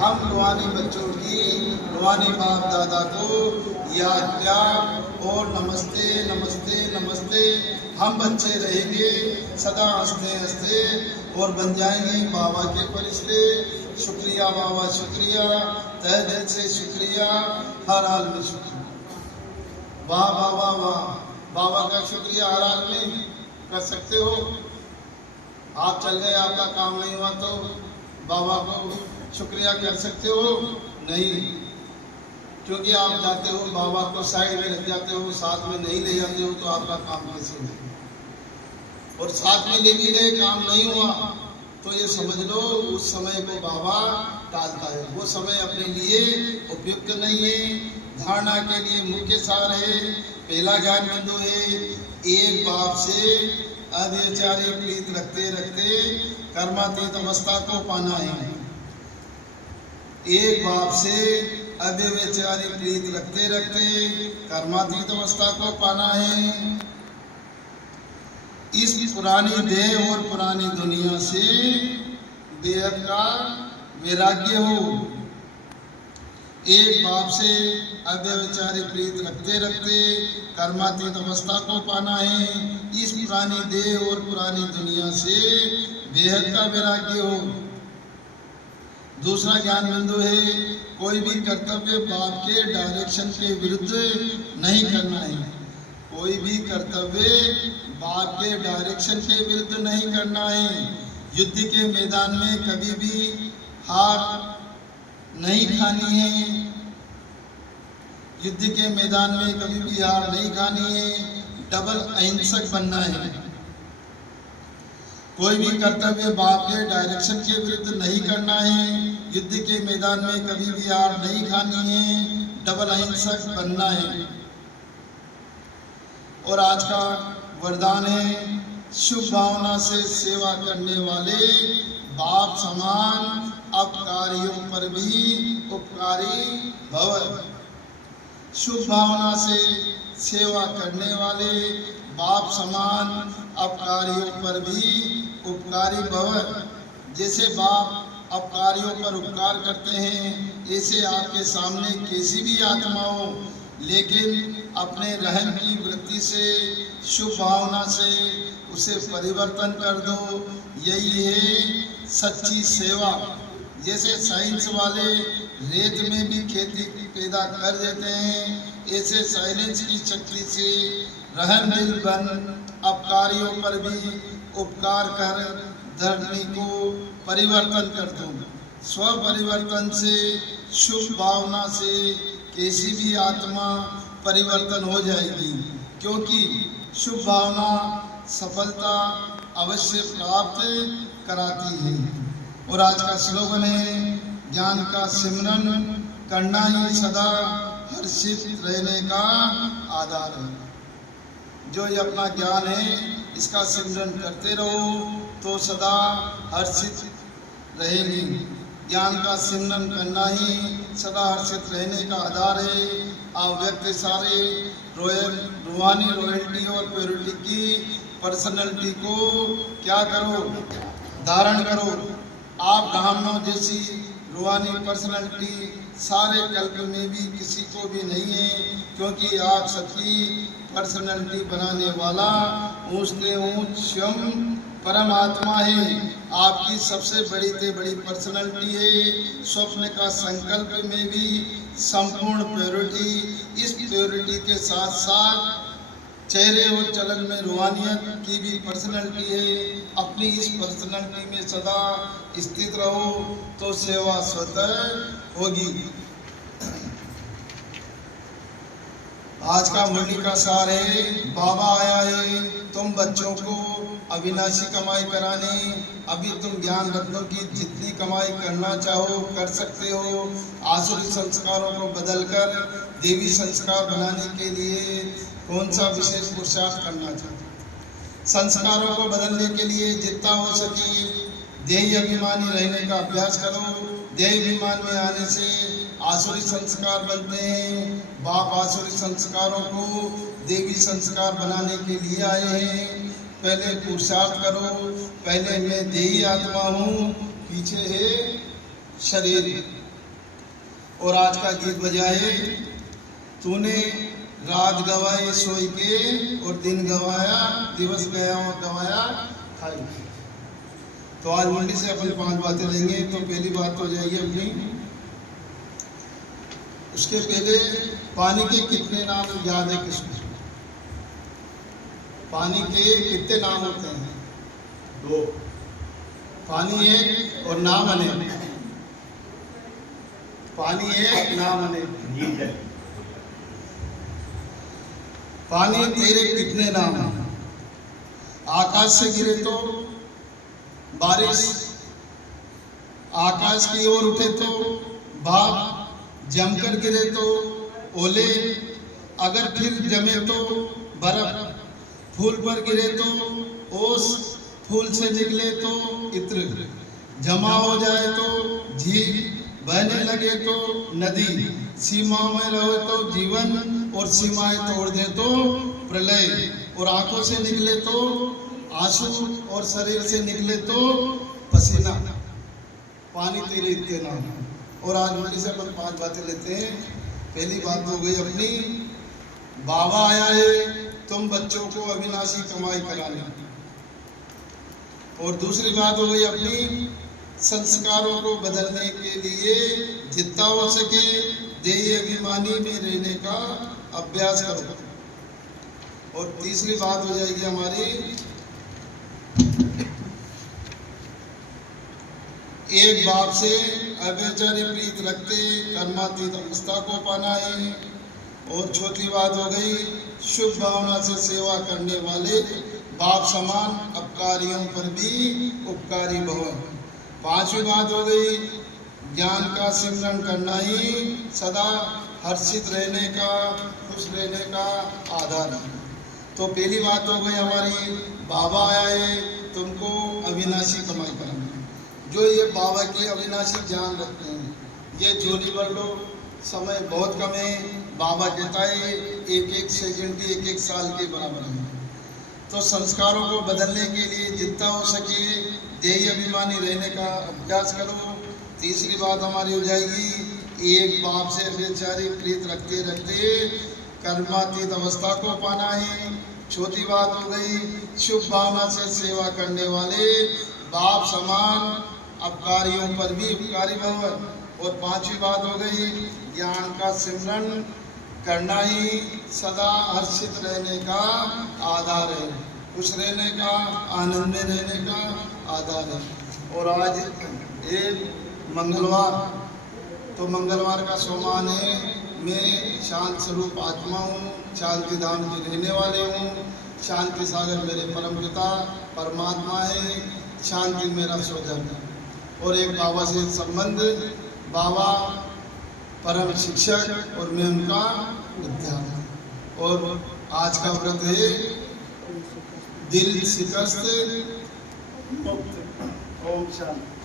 हम रूहानी बच्चों की रूहानी बाप दादा को याद किया और नमस्ते नमस्ते नमस्ते हम बच्चे रहेंगे सदा हंसते हंसते और बन जाएंगे बाबा के फरिश्ते। शुक्रिया बाबा, शुक्रिया, तहे दिल से शुक्रिया, हर हाल में शुक्रिया। वाह वाह वाह वाह, बाबा का शुक्रिया हर हाल में कर सकते हो। आप चल गए, आपका काम नहीं हुआ तो बाबा को शुक्रिया कर सकते हो? नहीं, क्योंकि आप जाते हो बाबा को साइड में रख जाते हो, साथ में नहीं ले जाते हो, तो आपका काम कैसे होगा? और साथ में ले भी गए, काम नहीं हुआ तो ये समझ लो उस समय को बाबा टालता है। वो समय अपने लिए उपयुक्त नहीं है। धारणा के लिए मुख्य सार है, पहला ज्ञान बिंदु है, एक बाप से अव्यभिचारी प्रीत रखते रखते कर्मातीत अवस्था को पाना है। एक बाप से अव्यभिचारी प्रीत रखते रखते कर्मातीत अवस्था को पाना है। इस पुरानी देह और पुरानी दुनिया से बेहद का वैराग्य हो। एक बाप से अव्यभिचारी प्रीत रखते रखते कर्मातीत अवस्था को पाना है। इस पुरानी देह और पुरानी दुनिया से बेहद का वैराग्य हो। दूसरा ज्ञान बिंदु है, कोई भी कर्तव्य बाप के डायरेक्शन के विरुद्ध नहीं करना है। कोई भी कर्तव्य बाप के डायरेक्शन के विरुद्ध नहीं करना है। युद्ध के मैदान में कभी भी हार नहीं खानी है। युद्ध के मैदान में कभी भी हार नहीं खानी है। डबल अहिंसक बनना है। कोई भी कर्तव्य बाप के डायरेक्शन के विरुद्ध नहीं करना है। युद्ध के मैदान में कभी भी हार नहीं खानी है। डबल अहिंसक बनना है। और आज का वरदान है, शुभ भावना से सेवा करने वाले बाप समान अपकारियों पर भी उपकारी भव। शुभ भावना से सेवा करने वाले बाप समान अपकारियों पर भी उपकारी भव। जैसे बाप अपकारियों पर उपकार करते हैं, ऐसे आपके सामने कैसी भी आत्मा हो, लेकिन अपने रहम की वृत्ति से, शुभ भावना से उसे परिवर्तन कर दो। यही है सच्ची सेवा। जैसे साइंस वाले रेत में भी खेती पैदा कर देते हैं, ऐसे साइलेंस की शक्ति से रहम दिल बन अपकारियों पर भी उपकार कर धरती को परिवर्तन कर दो। स्व परिवर्तन से, शुभ भावना से कैसी भी आत्मा परिवर्तन हो जाएगी, क्योंकि शुभ भावना सफलता अवश्य प्राप्त कराती है। और आज का स्लोगन है, ज्ञान का सिमरन करना ही सदा हर्षित रहने का आधार है। जो ये अपना ज्ञान है, इसका सिमरन करते रहो तो सदा हर्षित रहेंगे। ज्ञान का सिमरन करना ही सदा हर्षित रहने का आधार है। आप व्यक्ति सारे रूहानी रॉयल्टी और प्योरिटी की पर्सनैलिटी को क्या करो, धारण करो। आप ब्राह्मणों जैसी रूहानी पर्सनैलिटी सारे कल्प में भी किसी को भी नहीं है, क्योंकि आप सबकी पर्सनैलिटी बनाने वाला ऊंचते ऊंच स्वयं परमात्मा है। आपकी सबसे बड़ी से बड़ी पर्सनैलिटी है। स्वप्न का संकल्प में भी संपूर्ण प्योरिटी, इस प्योरिटी के साथ साथ चेहरे और चलन में रूहानियत की भी पर्सनैलिटी है। अपनी इस पर्सनैलिटी में सदा स्थित रहो तो सेवा स्वतः होगी। आज का मुरली का सार है, बाबा आया है तुम बच्चों को अविनाशी कमाई कराने। अभी तुम ज्ञान रत्नों की जितनी कमाई करना चाहो कर सकते हो। आसुरी संस्कारों को बदलकर देवी संस्कार बनाने के लिए कौन सा विशेष पुरुषार्थ करना चाहते हो? संस्कारों को बदलने के लिए जितना हो सके देही अभिमानी रहने का अभ्यास करो। देही अभिमान में आने से आसुरी संस्कार बनते हैं। बाप आसुरी संस्कारों को देवी संस्कार बनाने के लिए आए हैं। पहले पुरुषार्थ करो। पहले मैं देही आत्मा हूँ, पीछे है शरीर। और आज का गीत बजाए। तूने रात गवाई सोई के और दिन गवाया, दिवस गया और गवाया खाई। तो आज मंडी से अपन 5 बातें लेंगे। तो पहली बात हो जाएगी अपनी, उसके पहले पानी के कितने नाम याद है किसको? पानी के कितने नाम होते हैं? 2। पानी एक और नाम अनेक। पानी एक, नाम अनेक। पानी तेरे कितने नाम हैं? आकाश से गिरे तो बारिश, आकाश की ओर उठे तो भाप, जमकर गिरे तो ओले, अगर फिर जमे तो बर्फ, फूल पर गिरे तो ओस, फूल से निकले तो इत्र, जमा हो जाए तो झील, बहने लगे तो नदी, सीमाओं में रहे तो जीवन और सीमाएं तोड़ दे तो प्रलय, और आंखों से निकले तो आंसू और शरीर से निकले तो पसीना। पानी तेरे इतने नाम। और आज मंडी से अपन 5 बातें लेते हैं। पहली बात हो गई अपनी, बाबा आया है तुम बच्चों को अविनाशी कमाई कराने। और दूसरी बात हो गई अपनी, संस्कारों को बदलने के लिए जितना हो सके देय अभिमानी में रहने का अभ्यास करो। और तीसरी बात हो जाएगी हमारी, एक बाप से अव्यचारी प्रीत रखते कर्मातीत अवस्था को पाना है। और चौथी बात हो गई, शुभ भावना से सेवा करने वाले बाप समान अपकारियों पर भी उपकारी भव। 5वीं बात हो गई, ज्ञान का सिमरन करना ही सदा हर्षित रहने का, खुश रहने का आधार है। तो पहली बात हो गई हमारी, बाबा आया है तुमको अविनाशी कमाई कराना। जो ये बाबा की अविनाशी ज्ञान रखते हैं, ये झोली भर लो, समय बहुत कम है। बाबा कहता है एक एक सेकंड की एक एक साल के बराबर है। तो संस्कारों को बदलने के लिए जितना हो सके देय अभिमानी रहने का अभ्यास करो। तीसरी बात हमारी हो जाएगी, एक बाप से बेचारी प्रीत रखते रखते कर्मातीत अवस्था को पाना है। चौथी बात हो गई, शुभ भावना से सेवा करने वाले बाप समान अपकारियों पर भी उपकारी भव। और 5वीं बात हो गई, ज्ञान का सिमरन करना ही सदा हर्षित रहने का आधार है, खुश रहने का, आनंद में रहने का आधार है। और आज एक मंगलवार, तो मंगलवार का सोमान है। मैं शांत स्वरूप आत्मा हूँ, शांति धाम के रहने वाले हूँ। शांति सागर मेरे परम पिता परमात्मा है, शांति मेरा स्वधर्म है। और एक बाबा से संबंध, बाबा परम शिक्षक और मैं उनका विद्यार्थी। और आज का व्रत है दिल शिकस्त मुक्त। ओम शांति।